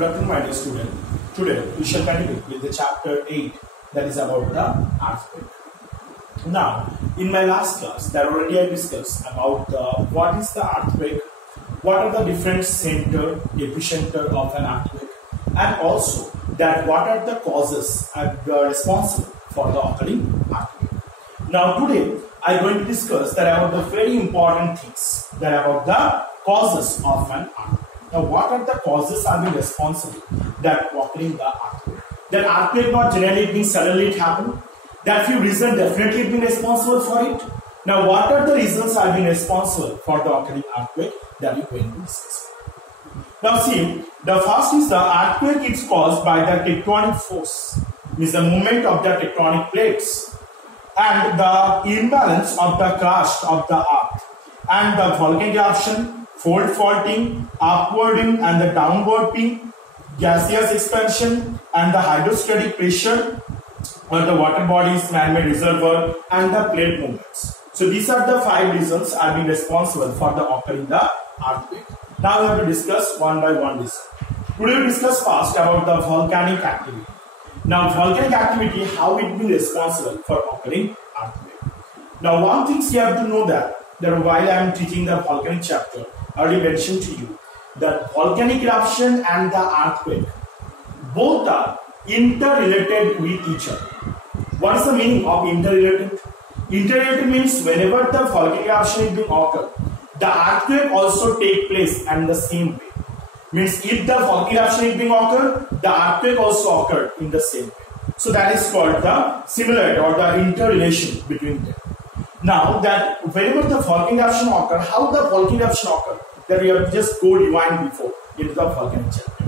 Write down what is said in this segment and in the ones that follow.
Good afternoon, my dear student. Today we shall continue with the chapter 8, that is about the earthquake. Now, in my last class, that already I discussed about what is the earthquake, what are the different center, epicenter of an earthquake, and also that what are the causes responsible for the occurring earthquake. Now, today I am going to discuss that about the very important things, that about the causes of an earthquake. Now, what are the causes are being responsible that occurring the earthquake? That earthquake not generally being suddenly it happen. That few reasons definitely been responsible for it. Now, what are the reasons are being responsible for the occurring earthquake that we are going to discuss? Now, see, the first is the earthquake is caused by the tectonic force, means the movement of the tectonic plates and the imbalance of the crust of the earth and the volcanic eruption, fold faulting, upwarding and the downwarding, gaseous expansion and the hydrostatic pressure on the water bodies, man-made reservoir and the plate movements. So these are the 5 reasons are being responsible for the occurring the earthquake. Now we have to discuss one by one reason. Today we discuss first about the volcanic activity. Now volcanic activity, how it be responsible for occurring earthquake. Now one thing you have to know that while I am teaching the volcanic chapter, I already mentioned to you that volcanic eruption and the earthquake both are interrelated with each other. What is the meaning of interrelated? Interrelated means whenever the volcanic eruption is being occurred, the earthquake also take place in the same way. Means if the volcanic eruption is being occurred, the earthquake also occurred in the same way. So that is called the similarity or the interrelation between them. Now that whenever the volcanic eruption occur, how the volcanic eruption occur, that we have just go rewind before into the volcanic chapter.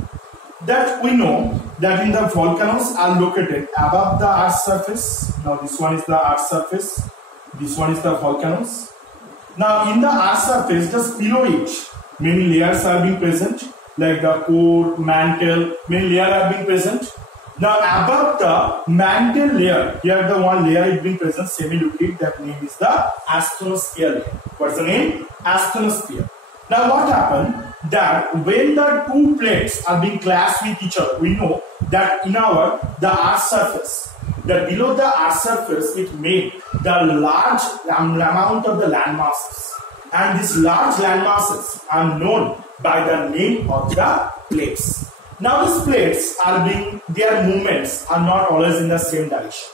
That we know that in the volcanoes are located above the earth's surface. Now this one is the earth's surface, this one is the volcanoes. Now in the earth's surface, just below it, many layers are being present, like the core, mantle, many layers are being present. Now above the mantle layer, here the one layer is being present, semi-liquid, that name is the asthenosphere layer. What's the name? Asthenosphere. Now what happened? That when the two plates are being clashed with each other, we know that in the earth's surface, that below the earth's surface, it made the large amount of the land masses. And these large land masses are known by the name of the plates. Now these plates are their movements are not always in the same direction.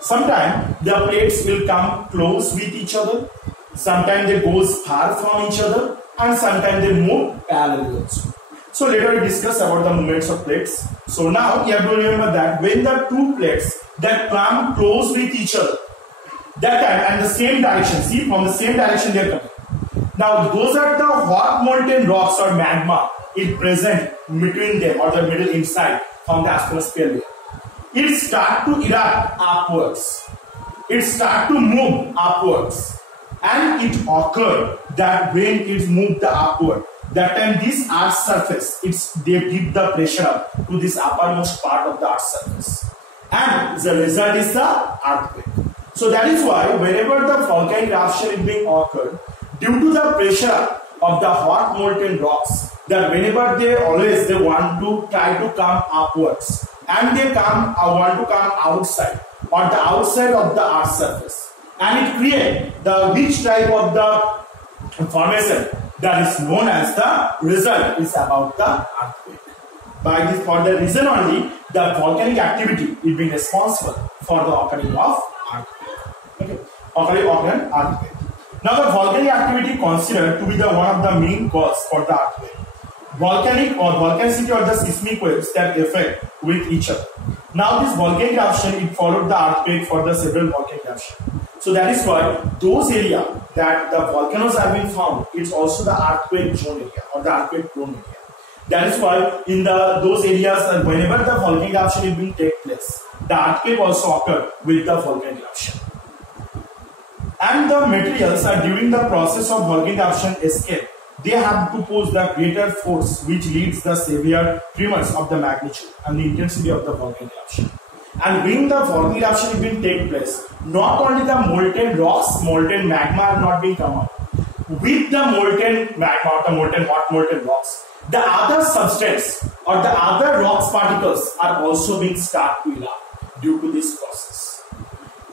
Sometimes the plates will come close with each other, sometimes they go far from each other, and sometimes they move parallel also. So later we discuss about the movements of plates. So now you have to remember that when the two plates that come close with each other, that time and the same direction, see from the same direction they are coming. Now those are the hot molten rocks or magma is present between them or the middle inside from the asthenosphere layer. It start to erupt upwards. It start to move upwards. And it occurred that when it moved the upward, that time this earth's surface, they give the pressure up to this uppermost part of the earth's surface. And the result is the earthquake. So that is why whenever the volcanic eruption is being occurred, due to the pressure of the hot molten rocks, that whenever they want to try to come upwards and they want to come outside or the outside of the earth's surface, and it creates which type of the formation that is known as the result is about the earthquake. By this, for the reason only, the volcanic activity is being responsible for the occurring of earthquake. Okay, occurring earthquake. Now the volcanic activity considered to be the one of the main cause for the earthquake. Volcanic or volcanicity or the seismic waves that affect with each other. Now this volcanic eruption, it followed the earthquake for the several volcanic eruptions. So that is why those areas that the volcanoes have been found, it's also the earthquake zone area or the earthquake prone area. That is why in those areas, whenever the volcanic eruption is being take place, the earthquake also occurred with the volcanic eruption. And the materials are during the process of volcanic eruption escape, they have to pose the greater force which leads the severe tremors of the magnitude and the intensity of the volcanic eruption. And when the volcanic eruption is being take place, not only the molten rocks, molten magma are not being come out. With the molten magma or the hot molten rocks, the other substance or the other rocks particles are also being start to erupt due to this process.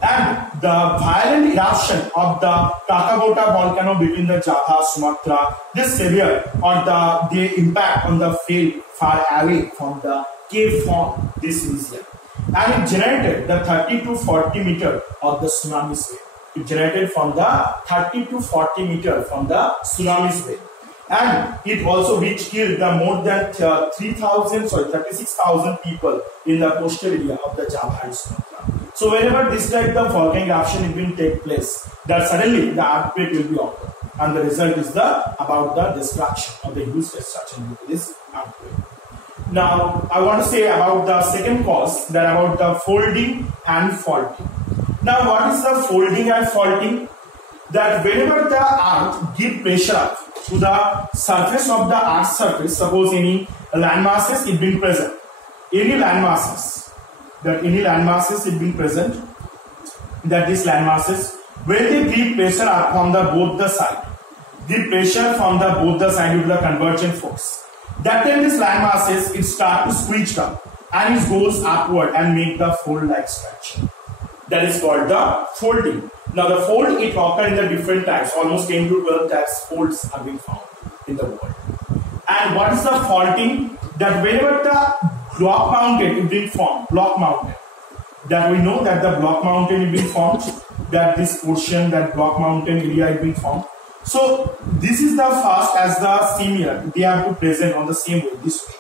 And the violent eruption of the Kakabota volcano between the Java, Sumatra, this severe or the impact on the field far away from the cave form this region, and it generated the 30 to 40 meter of the tsunami wave. It generated from the 30 to 40 meter from the tsunami wave, and it also which killed the more than 36,000 people in the coastal area of the Java and Sumatra. So whenever this type of volcanic eruption will take place, that suddenly the earthquake will be occur, and the result is about the destruction of the huge destruction due to this earthquake. Now I want to say about the second cause, that about the folding and faulting. Now what is the folding and faulting? That whenever the earth give pressure to the surface of the earth's surface, suppose any land masses it being present, any land masses it being present, that these land masses, when they give pressure from the both the side, give pressure from the both the side due to the convergent force, that time this land masses it start to squeeze down and it goes upward and make the fold like structure. That is called the folding. Now the fold it occur in the different types, almost 10 to 12 types folds are being found in the world. And what is the faulting? That whenever the block mountain is being formed, block mountain, that we know that the block mountain is being formed, that this portion, that block mountain area is being formed. So this is the first as the similar, they have to present on the same way, this way.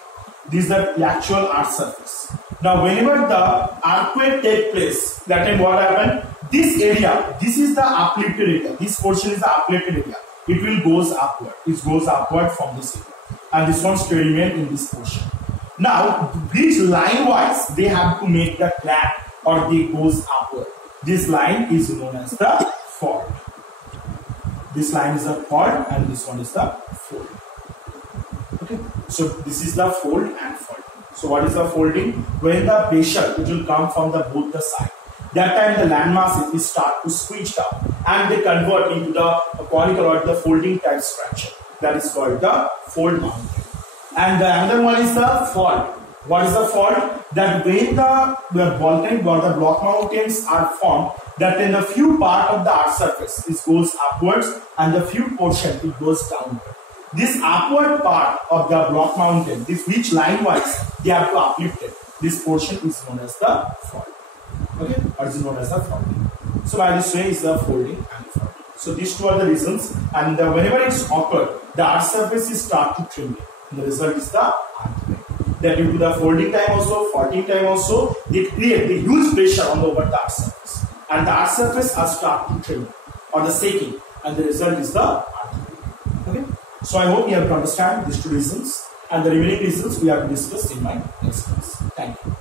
This is the actual earth surface. Now whenever the earthquake take place, that time what happened? This area, this is the uplifted area, this portion is the uplifted area. It will goes upward, it goes upward from this area, and this one still remain in this portion. Now which line wise they have to make the crack or they goes upward. This line is known as the fault. This line is the fault and this one is the fold. Okay, so this is the fold and fault. So what is the folding? When the pressure it will come from the both the side, that time the land masses will start to squeeze down and they convert into the conical or the folding type structure. That is called the fold mountain. And the another one is the fault. What is the fault? That when the volcanic or the block mountains are formed, that in the few part of the earth surface it goes upwards and the few portion it goes downward. This upward part of the block mountain, this which line wise they have to uplift it, this portion is known as the fault. Okay, or is known as the faulting. So by this way is the folding and the faulting. So these two are the reasons, and whenever it's occurred, the earth surface is start to trembling. The result is the earthquake. That due to the folding time also, faulting time also, they create the huge pressure on the over the earth surface, and the earth surface are start to tremble or the shaking, and the result is the earthquake. Okay. So I hope you have to understand these two reasons, and the remaining reasons we have to discuss in my next class. Thank you.